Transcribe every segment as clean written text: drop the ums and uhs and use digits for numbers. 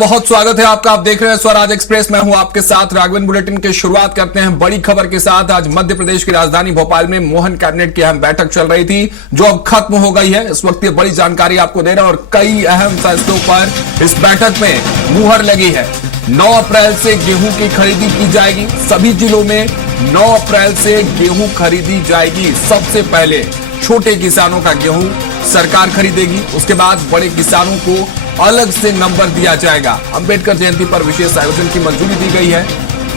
बहुत स्वागत है आपका। आप देख रहे हैं स्वराज एक्सप्रेस। मैं हूं आपके साथ राघवन। बुलेटिन की शुरुआत करते हैं बड़ी खबर के साथ। आज मध्य प्रदेश की राजधानी भोपाल में मोहन कैबिनेट की अहम बैठक चल रही थी, जो अब खत्म हो गई है। इस वक्त ये बड़ी जानकारी आपको दे रहे हैं और कई अहम फैसलों पर इस बैठक में मुहर लगी है। 9 अप्रैल से गेहूं की खरीदी की जाएगी। सभी जिलों में 9 अप्रैल से गेहूं खरीदी जाएगी। सबसे पहले छोटे किसानों का गेहूं सरकार खरीदेगी, उसके बाद बड़े किसानों को अलग से नंबर दिया जाएगा। अंबेडकर जयंती पर विशेष आयोजन की मंजूरी दी गई है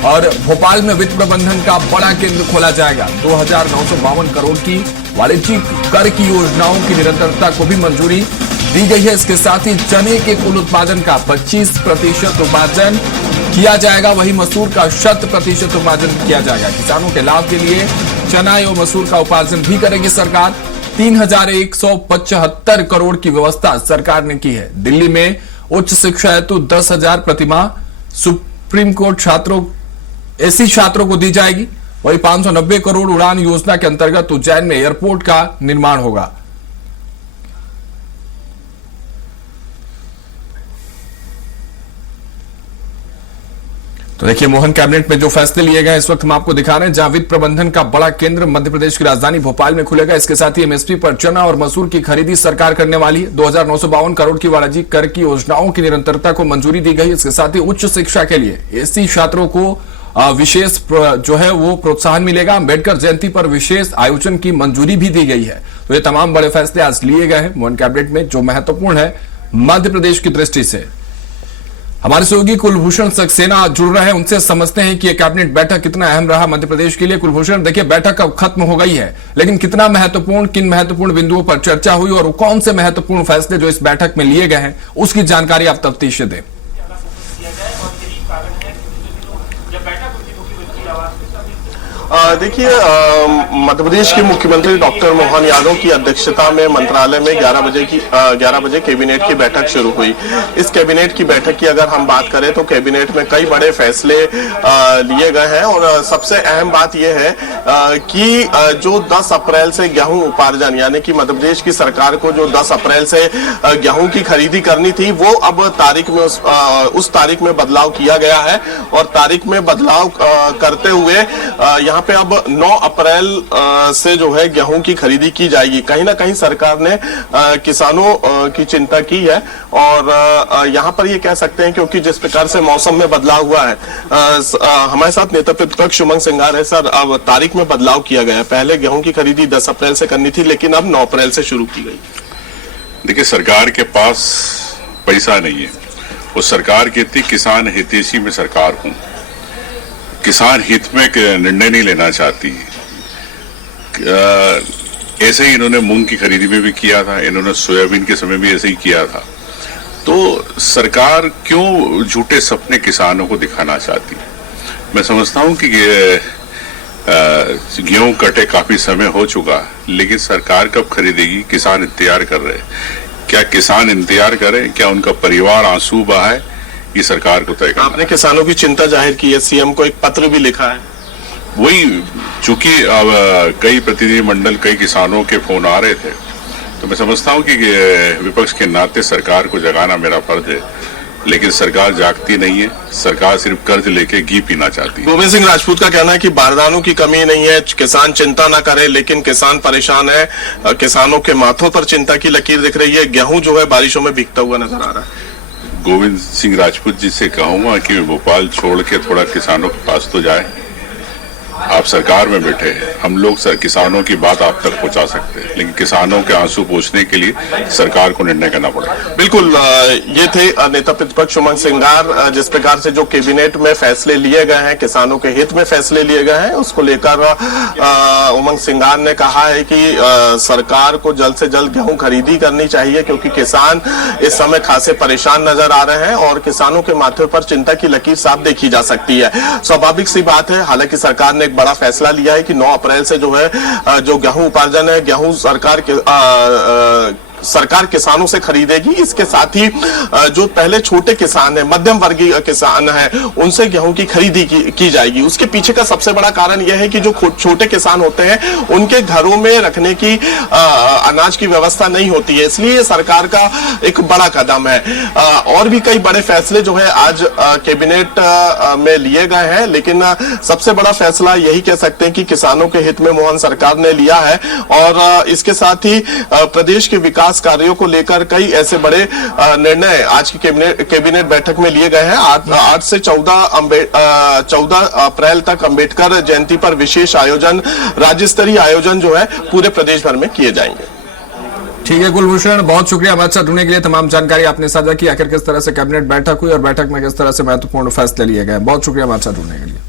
और भोपाल में वित्त प्रबंधन का बड़ा केंद्र खोला जाएगा। 2952 करोड़ की वाणिज्यिक कर की योजनाओं की निरंतरता को भी मंजूरी दी गई है। इसके साथ ही चने के कुल उत्पादन का 25% उपार्जन किया जाएगा, वही मसूर का 100% उपार्जन किया जाएगा। किसानों के लाभ के लिए चना एवं मसूर का उपार्जन भी करेगी सरकार। 3175 करोड़ की व्यवस्था सरकार ने की है। दिल्ली में उच्च शिक्षा हेतु 10,000 प्रतिमाह सुप्रीम कोर्ट छात्रों एसी छात्रों को दी जाएगी। वही 590 करोड़ उड़ान योजना के अंतर्गत उज्जैन में एयरपोर्ट का निर्माण होगा। तो देखिए, मोहन कैबिनेट में जो फैसले लिए गए इस वक्त हम आपको दिखा रहे हैं, जहां वित्त प्रबंधन का बड़ा केंद्र मध्य प्रदेश की राजधानी भोपाल में खुलेगा। इसके साथ ही एमएसपी पर चना और मसूर की खरीदी सरकार करने वाली है। 2952 करोड़ की वाणिज्यिक कर की योजनाओं की निरंतरता को मंजूरी दी गई। इसके साथ ही उच्च शिक्षा के लिए एससी छात्रों को विशेष जो है वो प्रोत्साहन मिलेगा। अंबेडकर जयंती पर विशेष आयोजन की मंजूरी भी दी गई है। तो ये तमाम बड़े फैसले आज लिए गए हैं मोहन कैबिनेट में, जो महत्वपूर्ण है मध्य प्रदेश की दृष्टि से। हमारे सहयोगी कुलभूषण सक्सेना जुड़ रहे हैं, उनसे समझते हैं कि यह कैबिनेट बैठक कितना अहम रहा मध्य प्रदेश के लिए। कुलभूषण, देखिए बैठक अब खत्म हो गई है, लेकिन कितना महत्वपूर्ण, किन महत्वपूर्ण बिंदुओं पर चर्चा हुई और कौन से महत्वपूर्ण फैसले जो इस बैठक में लिए गए हैं उसकी जानकारी आप तफ्तीश से दें। देखिए, मध्य प्रदेश के मुख्यमंत्री डॉक्टर मोहन यादव की अध्यक्षता में मंत्रालय में 11 बजे कैबिनेट की बैठक शुरू हुई। इस कैबिनेट की बैठक की अगर हम बात करें तो कैबिनेट में कई बड़े फैसले लिए गए हैं और सबसे अहम बात यह है कि जो 10 अप्रैल से गेहूं उपार्जन, यानी कि मध्य प्रदेश की सरकार को जो 10 अप्रैल से गेहूं की खरीदी करनी थी, वो अब तारीख में उस तारीख में बदलाव किया गया है और तारीख में बदलाव करते हुए यहाँ पे अब 9 अप्रैल से जो है गेहूं की खरीदी की जाएगी। कहीं ना कहीं सरकार ने किसानों की चिंता की है और यहाँ पर ये कह सकते हैं, क्योंकि जिस प्रकार से मौसम में बदलाव हुआ है। हमारे साथ नेता प्रतिपक्ष उमंग सिंगार है। सर, अब तारीख में बदलाव किया गया है। पहले गेहूं की खरीदी 10 अप्रैल से करनी थी, लेकिन अब 9 अप्रैल से शुरू की गई। देखिए, सरकार के पास पैसा नहीं है। वो सरकार कहती किसान हितैषी में सरकार हूं, किसान हित में निर्णय नहीं लेना चाहती। ऐसे ही इन्होंने मूंग की खरीदी में भी किया था, इन्होंने सोयाबीन के समय भी ऐसे ही किया था। तो सरकार क्यों झूठे सपने किसानों को दिखाना चाहती? मैं समझता हूं कि गेहूं कटे काफी समय हो चुका, लेकिन सरकार कब खरीदेगी? किसान इंतजार कर रहे हैं। क्या किसान इंतजार करें? क्या उनका परिवार आंसू बहाए? ये सरकार को तय करना। आपने किसानों की चिंता जाहिर की है, सीएम को एक पत्र भी लिखा है। वही, चूंकि कई प्रतिनिधि मंडल, कई किसानों के फोन आ रहे थे, तो मैं समझता हूं कि विपक्ष के नाते सरकार को जगाना मेरा फर्ज है, लेकिन सरकार जागती नहीं है। सरकार सिर्फ कर्ज लेके घी पीना चाहती है। गोविंद सिंह राजपूत का कहना है कि बारदानों की कमी नहीं है, किसान चिंता ना करे, लेकिन किसान परेशान है। किसानों के माथों पर चिंता की लकीर दिख रही है। गेहूं जो है बारिशों में भीगता हुआ नजर आ रहा है। गोविंद सिंह राजपूत जी से कहूंगा कि भोपाल छोड़ के थोड़ा किसानों के पास तो जाए। आप सरकार में बैठे हैं, हम लोग किसानों की बात आप तक पहुंचा सकते हैं, लेकिन किसानों के आंसू पोंछने के लिए सरकार को निर्णय करना पड़ेगा। बिल्कुल, ये थे नेता प्रतिपक्ष उमंग सिंगार। जिस प्रकार से जो कैबिनेट में फैसले लिए गए हैं, किसानों के हित में फैसले लिए गए हैं, उसको लेकर उमंग सिंगार ने कहा है कि सरकार को जल्द से जल्द गेहूं खरीदी करनी चाहिए, क्योंकि किसान इस समय खासे परेशान नजर आ रहे हैं और किसानों के माथे पर चिंता की लकीर साफ देखी जा सकती है। स्वाभाविक सी बात है। हालांकि सरकार ने एक बड़ा फैसला लिया है कि 9 अप्रैल से जो है जो गेहूं उपार्जन है, गेहूं सरकार के सरकार किसानों से खरीदेगी। इसके साथ ही जो पहले छोटे किसान है, मध्यम वर्गीय किसान है, उनसे गेहूं की खरीदी की जाएगी। उसके पीछे का सबसे बड़ा कारण यह है कि जो छोटे किसान होते हैं उनके घरों में रखने की अनाज की व्यवस्था नहीं होती है, इसलिए सरकार का एक बड़ा कदम है। और भी कई बड़े फैसले जो है आज कैबिनेट में लिए गए हैं, लेकिन सबसे बड़ा फैसला यही कह सकते हैं कि किसानों के हित में मोहन सरकार ने लिया है। और इसके साथ ही प्रदेश के विकास कार्यों को लेकर कई ऐसे बड़े निर्णय आज की कैबिनेट बैठक में लिए गए हैं। 8 से 14 अप्रैल तक अंबेडकर जयंती पर विशेष आयोजन, राज्य स्तरीय आयोजन जो है पूरे प्रदेश भर में किए जाएंगे। ठीक है कुलभूषण, बहुत शुक्रिया हमारे साथ जुड़ने के लिए। तमाम जानकारी आपने साझा की, आखिर किस तरह से कैबिनेट बैठक हुई और बैठक में किस तरह से महत्वपूर्ण फैसले लिए गए। बहुत शुक्रिया हमारे साथ जुड़ने के लिए।